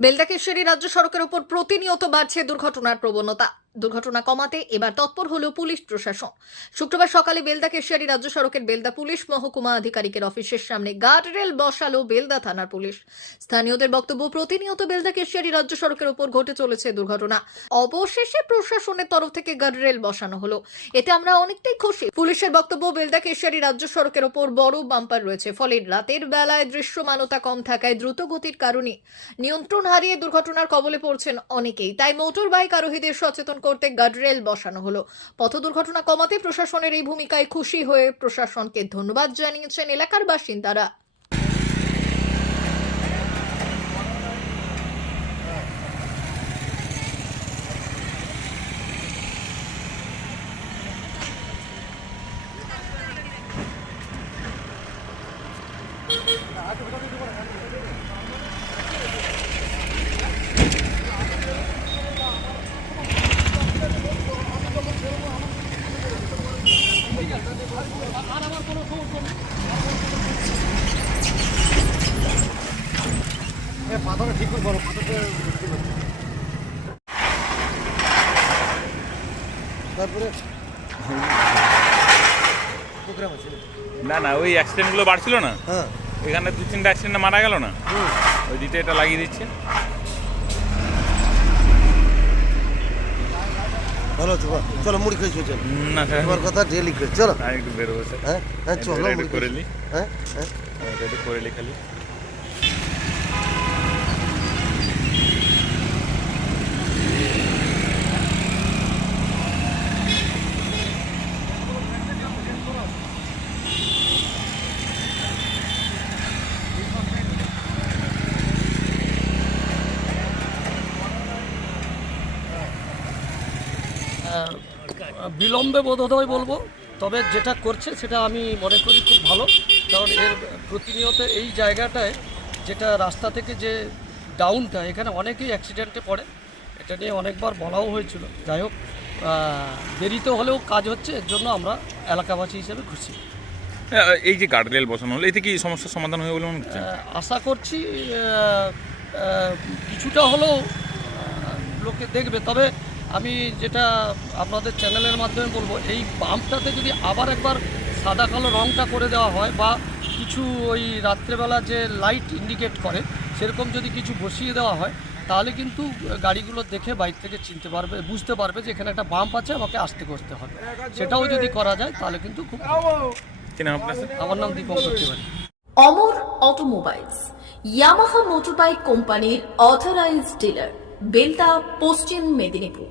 বেলদাকেশ্বরী রাজ্য সড়কের উপর প্রতিনিয়ত বাড়ছে দুর্ঘটনার প্রবণতা। দুর্ঘটনা কমাতে এবার তৎপর হল পুলিশ প্রশাসন। শুক্রবার সকালে বেলদাকেশ্বরী রাজ্য সড়কের বেলদা পুলিশ মহকুমা আধিকারিকের অফিসের সামনে গার্ডরেল বসালো বেলদা থানার পুলিশ। স্থানীয়দের বক্তব্য, প্রতিনিয়ত বেলদাকেশ্বরী রাজ্য সড়কের উপর ঘটে চলেছে দুর্ঘটনা। অবশেষে প্রশাসনের তরফ থেকে গার্ডরেল বসানো হলো। এতে আমরা অনেকটাই খুশি। পুলিশের বক্তব্য বেলদাকেশ্বরী রাজ্য সড়কের ওপর বড় বাম্পার রয়েছে। ফলে রাতের বেলায় দৃশ্যমানতা কম থাকায় দ্রুত গতির কারণে নিয়ন্ত্রণ হারিয়ে দুর্ঘটনার কবলে পড়ছেন অনেকেই। তাই মোটর বাইক আরোহীদের সচেতন করতে গার্ডরেল বসানো হলো। পথ দুর্ঘটনা কমাতে প্রশাসনের এই ভূমিকায় খুশি হয়ে প্রশাসনকে ধন্যবাদ জানিয়েছেন এলাকার বাসিন্দারা। পাথরটা ঠিক করে বলো পাথরটা তারপরে না না ওই অ্যাক্সিডেন্টগুলো বাড়ছিল না? হ্যাঁ। এখানে দু তিনটা অ্যাক্সিডেন্টে মারা গেল না। ওই দিতে এটা লাগিয়ে দিচ্ছে। ভালো আছো চলো মুড়ি খেয়েছো চল না তোমার কথা ডেলি খেয়ে চলো। আমি একটু বেরোবো হ্যাঁ হ্যাঁ চলো মুড়ি করে নি হ্যাঁ হ্যাঁ। করে নি খালি। বিলম্বে বোধহয় বলব। তবে যেটা করছে সেটা আমি মনে করি খুব ভালো। কারণ এর প্রতিনিয়ত এই জায়গাটায় যেটা রাস্তা থেকে যে ডাউনটা এখানে অনেকেই অ্যাক্সিডেন্টে পড়ে। এটা নিয়ে অনেকবার বলাও হয়েছিল। যাই হোক দেরিতে হলেও কাজ হচ্ছে এর জন্য আমরা এলাকাবাসী হিসেবে খুশি। হ্যাঁ, এই যে গার্ডরেল বসানো হলো এতে কি সমস্যার সমাধান হয়ে বলে মনে হচ্ছে? আশা করছি কিছুটা হলেও লোকে দেখবে। তবে আমি যেটা আপনাদের চ্যানেলের মাধ্যমে বলব এই বাম্পটাতে যদি আবার একবার সাদা কালো রঙটা করে দেওয়া হয় বা কিছু ওই রাত্রেবেলা যে লাইট ইন্ডিকেট করে সেরকম যদি কিছু বসিয়ে দেওয়া হয় তাহলে কিন্তু গাড়িগুলো দেখে বাইক থেকে চিনতে পারবে বুঝতে পারবে যে এখানে একটা বাম্প আছে আমাকে আসতে করতে হবে। সেটাও যদি করা যায় তাহলে কিন্তু খুব আমার নাম Dipankar Tiwari. Amar automobiles Yamaha motorbike কোম্পানির অথরাইজড ডিলার বেলদা পশ্চিম মেদিনীপুর।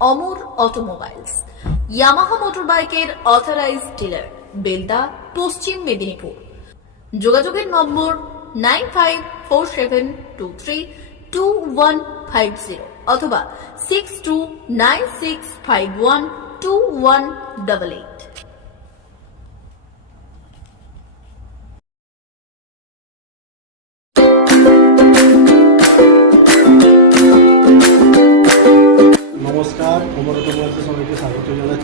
অমর অটোমোবাইলস। ইয়ামাহা মোটরবাইকের অথরাইজ ডিলার বেলদা, পশ্চিম মেদিনীপুর। যোগাযোগের নম্বর nine five four seven two three two one five zero অথবা six two nine six five one two one double eight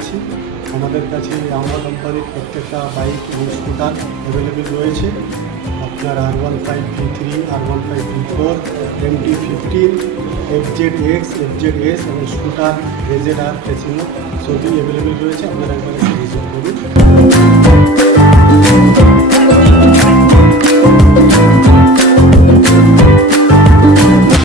স্বাগত আমাদের কাছে আমরা কোম্পানির প্রত্যেকটা বাইক এবং স্কুটার অ্যাভেলেবেল রয়েছে। আপনার R one five V three R one five V four M T fifteen F Z X F Z S এবং স্কুটার রেজেড আর ফেসিনো সবই অ্যাভেলেবেল রয়েছে। আপনারা একবার এসে